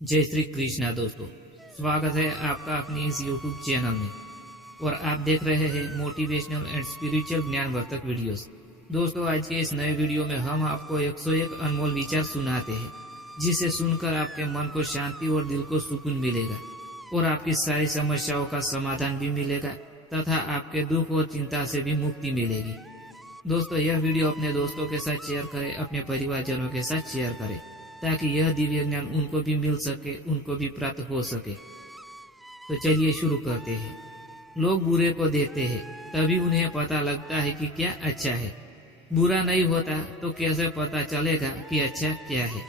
जय श्री कृष्णा दोस्तों, स्वागत है आपका अपनी इस YouTube चैनल में और आप देख रहे हैं मोटिवेशनल एंड स्पिरिचुअल ज्ञानवर्धक वीडियोस। दोस्तों, आज के इस नए वीडियो में हम आपको 101 अनमोल विचार सुनाते हैं, जिसे सुनकर आपके मन को शांति और दिल को सुकून मिलेगा और आपकी सारी समस्याओं का समाधान भी मिलेगा तथा आपके दुख और चिंता से भी मुक्ति मिलेगी। दोस्तों, यह वीडियो अपने दोस्तों के साथ शेयर करें, अपने परिवारजनों के साथ शेयर करें, ताकि यह दिव्य ज्ञान उनको भी मिल सके, उनको भी प्राप्त हो सके। तो चलिए शुरू करते हैं। लोग बुरे को देखते हैं, तभी उन्हें पता लगता है कि क्या अच्छा है। बुरा नहीं होता तो कैसे पता चलेगा कि अच्छा क्या है।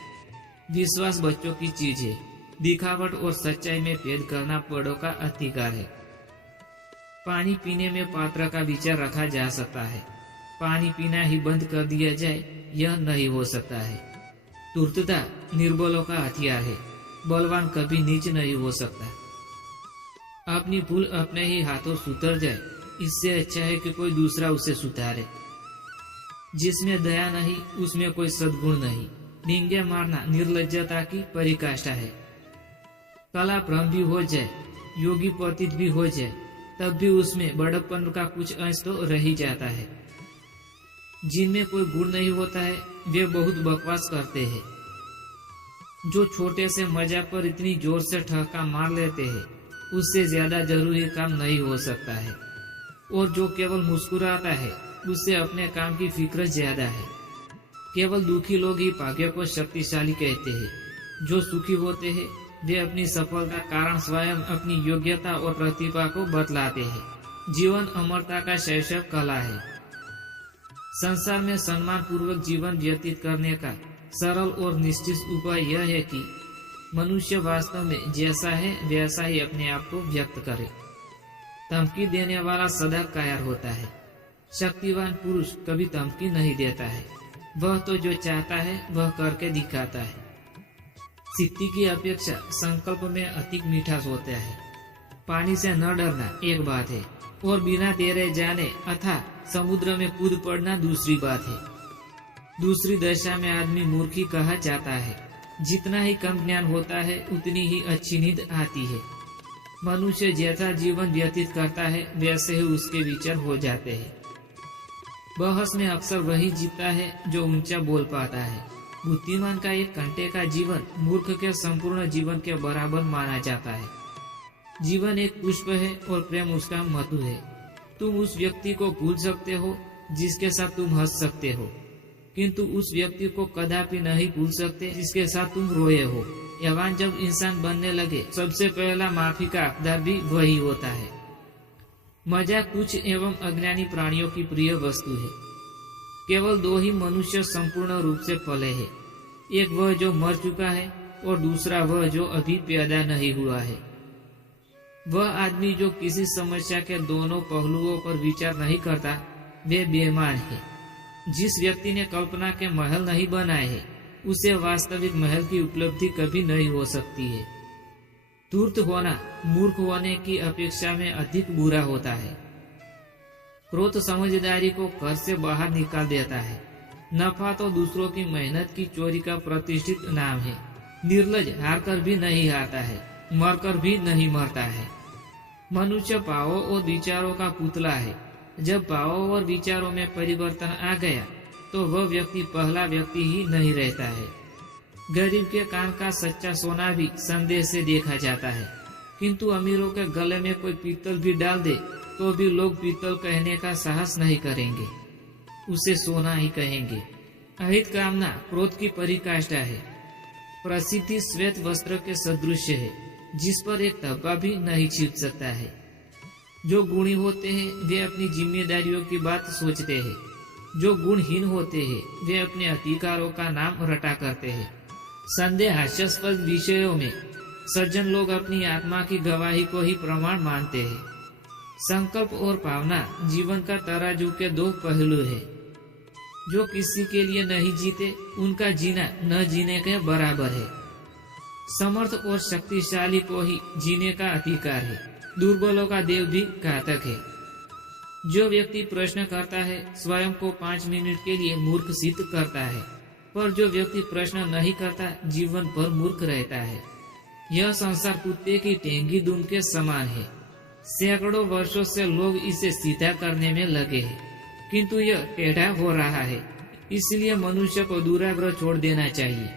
विश्वास बच्चों की चीज है। दिखावट और सच्चाई में भेद करना बड़ों का अधिकार है। पानी पीने में पात्र का विचार रखा जा सकता है। पानी पीना ही बंद कर दिया जाए, यह नहीं हो सकता है। धूर्तता निर्बलों का हथियार है। बलवान कभी नीच नहीं हो सकता। अपनी भूल अपने ही हाथों सुधर जाए, इससे अच्छा है कि कोई दूसरा उसे सुधारे। जिसमें दया नहीं, उसमें कोई सद्गुण नहीं। डींगे मारना निर्लज्जता की परिकाष्ठा है। कला भ्रम भी हो जाए, योगी पतित भी हो जाए, तब भी उसमें बड़प्पन का कुछ अंश तो रह ही जाता है। जिनमें कोई गुण नहीं होता है, वे बहुत बकवास करते हैं। जो छोटे से मजाक पर इतनी जोर से ठहाका मार लेते हैं, उससे ज्यादा जरूरी काम नहीं हो सकता है। और जो केवल मुस्कुराता है, उससे अपने काम की फिक्र ज्यादा है। केवल दुखी लोग ही भाग्य को शक्तिशाली कहते हैं। जो सुखी होते हैं, वे अपनी सफलता कारण स्वयं अपनी योग्यता और प्रतिभा को बतलाते हैं। जीवन अमरता का शैशव कला है। संसार में सम्मान पूर्वक जीवन व्यतीत करने का सरल और निश्चित उपाय यह है कि मनुष्य वास्तव में जैसा है वैसा ही अपने आप को व्यक्त करे। धमकी देने वाला सदा कायर होता है। शक्तिवान पुरुष कभी धमकी नहीं देता है। वह तो जो चाहता है वह करके दिखाता है। सिद्धि की अपेक्षा संकल्प में अधिक मिठास होता है। पानी से न डरना एक बात है और बिना तैरे जाने अथवा समुद्र में कूद पड़ना दूसरी बात है। दूसरी दशा में आदमी मूर्खी कहा जाता है। जितना ही कम ज्ञान होता है, उतनी ही अच्छी नींद आती है। मनुष्य जैसा जीवन व्यतीत करता है, वैसे ही उसके विचार हो जाते हैं। बहस में अक्सर वही जीतता है जो ऊंचा बोल पाता है। बुद्धिमान का एक घंटे का जीवन मूर्ख के संपूर्ण जीवन के बराबर माना जाता है। जीवन एक पुष्प है और प्रेम उसका मधु है। तुम उस व्यक्ति को भूल सकते हो जिसके साथ तुम हंस सकते हो, किंतु उस व्यक्ति को कदापि नहीं भूल सकते जिसके साथ तुम रोए हो। जवान जब इंसान बनने लगे, सबसे पहला माफी का हकदार भी वही होता है। मजाक तुच्छ एवं अज्ञानी प्राणियों की प्रिय वस्तु है। केवल दो ही मनुष्य संपूर्ण रूप से पले हैं। एक वह जो मर चुका है और दूसरा वह जो अभी पैदा नहीं हुआ है। वह आदमी जो किसी समस्या के दोनों पहलुओं पर विचार नहीं करता, वे बेईमान है। जिस व्यक्ति ने कल्पना के महल नहीं बनाए हैं, उसे वास्तविक महल की उपलब्धि कभी नहीं हो सकती है। धूर्त होना मूर्ख होने की अपेक्षा में अधिक बुरा होता है। क्रोध समझदारी को घर से बाहर निकाल देता है। नफा तो दूसरों की मेहनत की चोरी का प्रतिष्ठित नाम है। निर्लज हार कर भी नहीं हारता है, मरकर भी नहीं मरता है। मनुष्य भावों और विचारों का पुतला है। जब भावों और विचारों में परिवर्तन आ गया, तो वह व्यक्ति पहला व्यक्ति ही नहीं रहता है। गरीब के कान का सच्चा सोना भी संदेह से देखा जाता है, किंतु अमीरों के गले में कोई पीतल भी डाल दे तो भी लोग पीतल कहने का साहस नहीं करेंगे, उसे सोना ही कहेंगे। अहित कामना क्रोध की परिकाष्ठा है। प्रसिद्धि श्वेत वस्त्र के सदृश है, जिस पर एक धब्बा भी नहीं छिप सकता है। जो गुणी होते हैं, वे अपनी जिम्मेदारियों की बात सोचते हैं। जो गुणहीन होते हैं, वे अपने अधिकारों का नाम रटा करते हैं। संदेह हास्यास्पद विषयों में सज्जन लोग अपनी आत्मा की गवाही को ही प्रमाण मानते हैं। संकल्प और भावना जीवन का तराजू के दो पहलू है। जो किसी के लिए नहीं जीते, उनका जीना न जीने के बराबर है। समर्थ और शक्तिशाली को ही जीने का अधिकार है। दुर्बलों का देव भी घातक है। जो व्यक्ति प्रश्न करता है, स्वयं को 5 मिनट के लिए मूर्ख सिद्ध करता है, पर जो व्यक्ति प्रश्न नहीं करता, जीवन भर मूर्ख रहता है। यह संसार कुत्ते की टेंगी दुम के समान है। सैकड़ों वर्षों से लोग इसे सीधा करने में लगे हैं, किंतु यह टेढ़ा हो रहा है। इसलिए मनुष्य को दुराग्रह छोड़ देना चाहिए।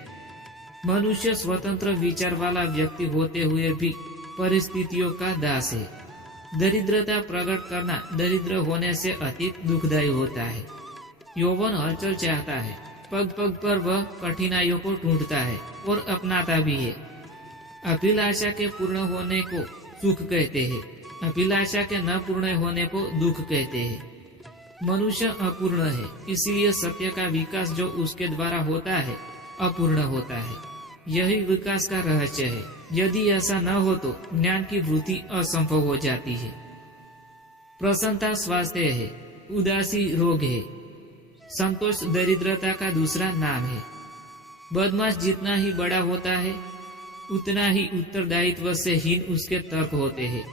मनुष्य स्वतंत्र विचार वाला व्यक्ति होते हुए भी परिस्थितियों का दास है। दरिद्रता प्रकट करना दरिद्र होने से अधिक दुखदायी होता है। यौवन हलचल चाहता है, पग पग पर वह कठिनाइयों को ढूंढता है और अपनाता भी है। अभिलाषा के पूर्ण होने को सुख कहते हैं, अभिलाषा के न पूर्ण होने को दुख कहते हैं। मनुष्य अपूर्ण है, इसलिए सत्य का विकास जो उसके द्वारा होता है अपूर्ण होता है। यही विकास का रहस्य है। यदि ऐसा न हो तो ज्ञान की वृद्धि असंभव हो जाती है। प्रसन्नता स्वास्थ्य है, उदासी रोग है, संतोष दरिद्रता का दूसरा नाम है। बदमाश जितना ही बड़ा होता है उतना ही उत्तरदायित्व से हीन उसके तर्क होते हैं।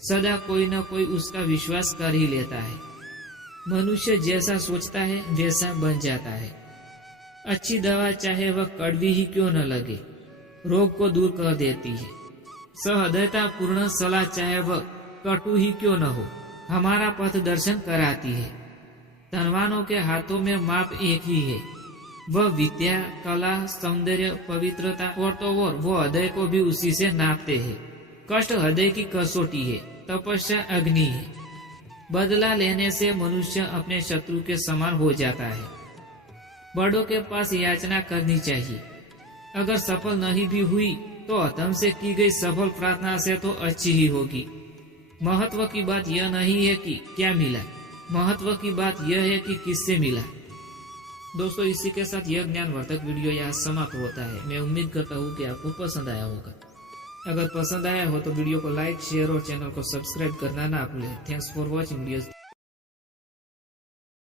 सदा कोई न कोई उसका विश्वास कर ही लेता है। मनुष्य जैसा सोचता है वैसा बन जाता है। अच्छी दवा चाहे वह कड़वी ही क्यों न लगे, रोग को दूर कर देती है। सहृदयता पूर्ण सलाह चाहे वह कटु ही क्यों न हो, हमारा पथ दर्शन कराती है। धनवानों के हाथों में माप एक ही है, वह विद्या, कला, सौंदर्य, पवित्रता और तो और वो हृदय को भी उसी से नापते हैं। कष्ट हृदय की कसौटी है, तपस्या अग्नि है। बदला लेने से मनुष्य अपने शत्रु के समान हो जाता है। बड़ों के पास याचना करनी चाहिए। अगर सफल नहीं भी हुई तो अधम से की गई सफल प्रार्थना से तो अच्छी ही होगी। महत्व की बात यह नहीं है कि क्या मिला, महत्व की बात यह है कि किससे मिला। दोस्तों, इसी के साथ यह ज्ञानवर्धक वीडियो यहाँ समाप्त होता है। मैं उम्मीद करता हूँ कि आपको पसंद आया होगा। अगर पसंद आया हो तो वीडियो को लाइक, शेयर और चैनल को सब्सक्राइब करना ना भूलें। Thanks for watching videos.